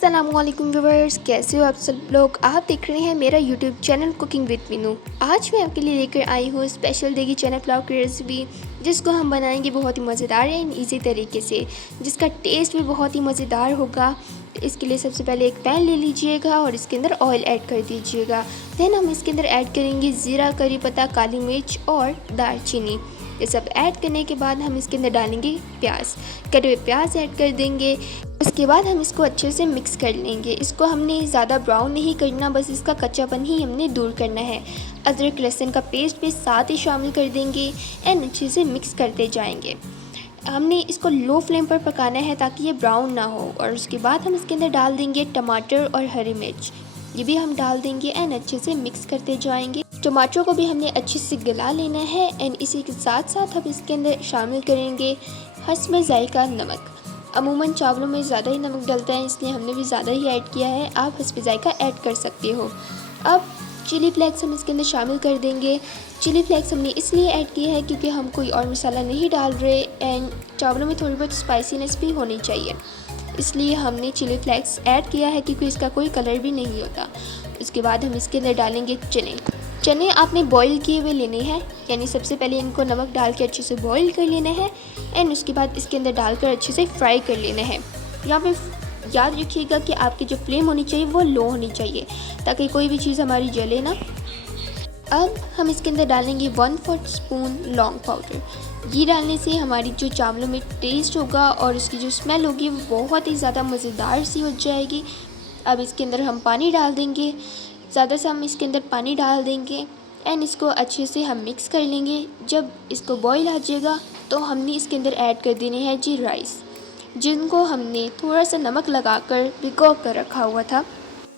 अस्सलामुअलैकुम व्यूवर्स, कैसे हो आप सब लोग। आप देख रहे हैं मेरा YouTube channel cooking with Meenu. आज मैं आपके लिए लेकर आई हूँ स्पेशल देगी चना पुलाव की रेसिपी, जिसको हम बनाएंगे बहुत ही मज़ेदार एंड इजी तरीके से, जिसका टेस्ट भी बहुत ही मज़ेदार होगा। तो इसके लिए सबसे पहले एक पैन ले लीजिएगा और इसके अंदर ऑयल ऐड कर दीजिएगा। देन हम इसके अंदर ऐड करेंगे ज़ीरा, करी पत्ता, काली मिर्च और दालचीनी। ये सब ऐड करने के बाद हम इसके अंदर डालेंगे प्याज, कटे हुए प्याज ऐड कर देंगे। उसके बाद हम इसको अच्छे से मिक्स कर लेंगे। इसको हमने ज़्यादा ब्राउन नहीं करना, बस इसका कच्चापन ही हमने दूर करना है। अदरक लहसुन का पेस्ट भी साथ ही शामिल कर देंगे एंड अच्छे से मिक्स करते जाएंगे। हमने इसको लो फ्लेम पर पकाना है ताकि ये ब्राउन ना हो। और उसके बाद हम इसके अंदर डाल देंगे टमाटर और हरी मिर्च, ये भी हम डाल देंगे एंड अच्छे से मिक्स करते जाएंगे। टमाटर को भी हमने अच्छे से गला लेना है एंड इसी के साथ साथ हम इसके अंदर शामिल करेंगे हस्ब ज़ायका नमक। अमूमन चावलों में ज़्यादा ही नमक डलता है, इसलिए हमने भी ज़्यादा ही ऐड किया है। आप हस्ब ज़ायका ऐड कर सकते हो। अब चिली फ्लेक्स हम इसके अंदर शामिल कर देंगे। चिली फ्लेक्स हमने इसलिए ऐड किया है क्योंकि हम कोई और मसाला नहीं डाल रहे एंड चावलों में थोड़ी बहुत स्पाइसीनेस भी होनी चाहिए, इसलिए हमने चिली फ्लेक्स ऐड किया है क्योंकि इसका कोई कलर भी नहीं होता। उसके बाद हम इसके अंदर डालेंगे चने आपने बॉईल किए हुए लेने हैं, यानी सबसे पहले इनको नमक डाल के अच्छे से बॉईल कर लेना है एंड उसके बाद इसके अंदर डालकर अच्छे से फ्राई कर लेना है। यहाँ पे याद रखिएगा कि आपकी जो फ्लेम होनी चाहिए वो लो होनी चाहिए ताकि कोई भी चीज़ हमारी जले ना। अब हम इसके अंदर डालेंगे 1/4 स्पून लौंग पाउडर। ये डालने से हमारी जो चावलों में टेस्ट होगा और उसकी जो स्मेल होगी वो बहुत ही ज़्यादा मज़ेदार सी हो जाएगी। अब इसके अंदर हम पानी डाल देंगे, ज़्यादा से हम इसके अंदर पानी डाल देंगे एंड इसको अच्छे से हम मिक्स कर लेंगे। जब इसको बॉईल आ जाएगा तो हमने इसके अंदर ऐड कर देने हैं जी राइस, जिनको हमने थोड़ा सा नमक लगाकर भिगो कर रखा हुआ था।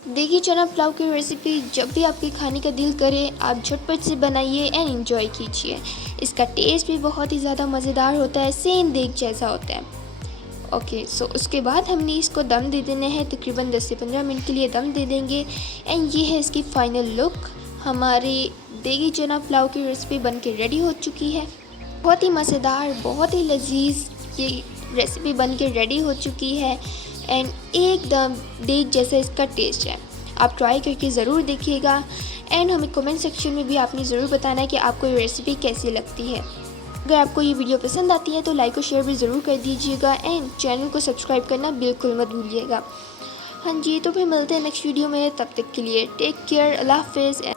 देखिए चना पुलाव की रेसिपी जब भी आपके खाने का दिल करे आप झटपट से बनाइए एंड एंजॉय कीजिए। इसका टेस्ट भी बहुत ही ज़्यादा मज़ेदार होता है, सेम देग जैसा होता है। ओके सो उसके बाद हमने इसको दम दे देना है, तकरीबन 10 से 15 मिनट के लिए दम दे देंगे एंड ये है इसकी फ़ाइनल लुक। हमारी देगी चना पुलाव की रेसिपी बन के रेडी हो चुकी है। बहुत ही मज़ेदार, बहुत ही लजीज ये रेसिपी बन के रेडी हो चुकी है एंड एकदम देग जैसा इसका टेस्ट है। आप ट्राई करके ज़रूर देखिएगा एंड हमें कमेंट सेक्शन में भी आपने ज़रूर बताना है कि आपको ये रेसिपी कैसी लगती है। अगर आपको ये वीडियो पसंद आती है तो लाइक और शेयर भी ज़रूर कर दीजिएगा एंड चैनल को सब्सक्राइब करना बिल्कुल मत भूलिएगा। हाँ जी, तो फिर मिलते हैं नेक्स्ट वीडियो में, तब तक के लिए टेक केयर, अल्लाह हाफ़िज़।